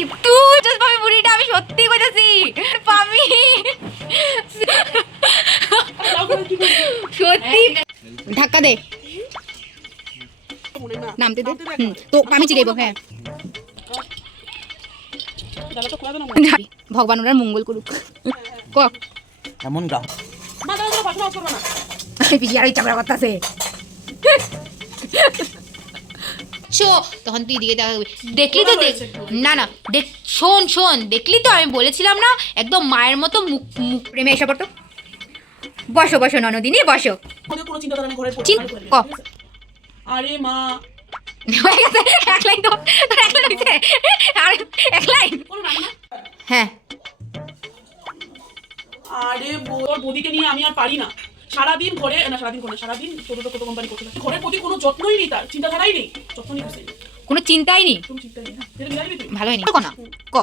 একটু পামি বুড়িটা আমি সত্যি কইতাছি পামি সত্যি ধাক্কা দে নামতে দে তো আমি চিরাইব হ্যাঁ ভগবান ওনার মঙ্গল করুক ক এমন গা পিজি আর ইচ্ছা করতেছে তখন তুই দিকে দেখলি তো না না দেখ শোন শোন দেখলি তো আমি বলেছিলাম না একদম মায়ের মতো মুখ মুখ প্রেমে এসে পড়তো বসো বসো ননদিনী বসো ক আরে মা এক লাইন তো এক লাইন হইছে আর এক লাইন হ্যাঁ আরে তোর বৌদিকে নিয়ে আমি আর পারি না সারাদিন ঘরে না সারাদিন করে সারাদিন ছোট ছোট কোম্পানি করতে থাকে ঘরের প্রতি কোনো যত্নই নেই তার চিন্তাধারাই নেই যত্ন নেই কোনো চিন্তাই নেই কোনো চিন্তাই নেই ভালো হয়নি ক